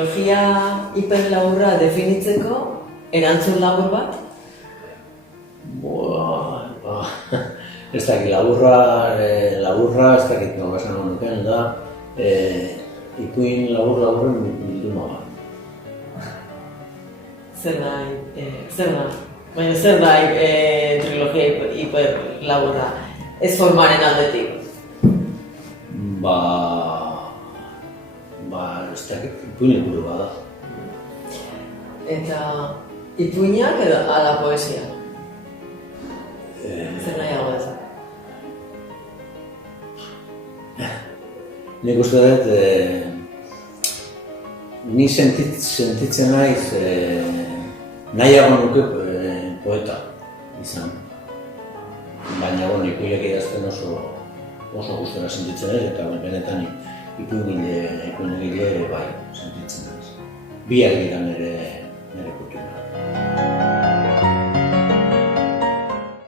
trilogia hiperlaburra definitzeko, erantzun labur bat? Ez dakit, laburra ez dakit nola esango nuken da, ipuin labur-laburren bilduma bat. Zer da trilogia hiperlaburra, ez formaren aldetik? Ez dakit, ipuin liburu bat da. Eta ipuinak edo ala poesia? Zer nahiago ezak? Nik uste dut, ni sentitzen naiz nahiago nuke poeta izan. Baina ipuinak idazten oso gustora sentitzen naiz, eta benetan ipuinegile bai sentitzen naiz. Biak dira nire